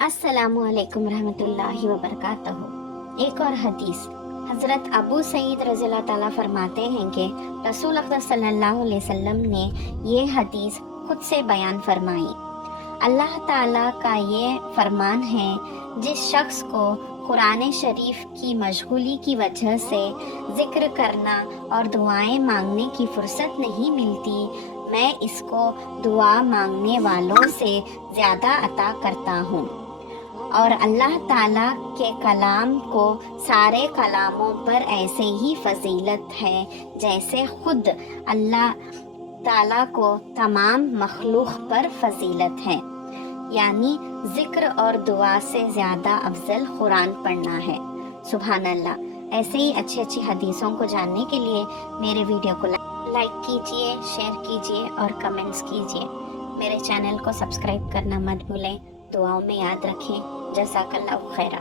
अस्सलाम वालेकुम रहमतुल्लाहि व बरकातहू। एक और हदीस, हज़रत अबू सईद रज़ियल्लाहु ताला फरमाते हैं कि रसूल अक़दस सल्लल्लाहु अलैहि वसल्लम ने ये हदीस खुद से बयान फरमाई। अल्लाह ताला का ये फरमान है, जिस शख्स को कुरान शरीफ की मशगूली की वजह से ज़िक्र करना और दुआएं मांगने की फुर्सत नहीं मिलती, मैं इसको दुआ मांगने वालों से ज़्यादा अता करता हूँ। और अल्लाह ताला के कलाम को सारे कलामों पर ऐसे ही फजीलत है जैसे खुद अल्लाह ताला को तमाम मखलूक पर फजीलत है। यानी ज़िक्र और दुआ से ज़्यादा अफजल कुरान पढ़ना है। सुभान अल्लाह। ऐसे ही अच्छी अच्छी हदीसों को जानने के लिए मेरे वीडियो को लाइक कीजिए, शेयर कीजिए और कमेंट्स कीजिए। मेरे चैनल को सब्सक्राइब करना मत भूलें। दुआओं में याद रखें। जज़ाकल्लाहु खैरा।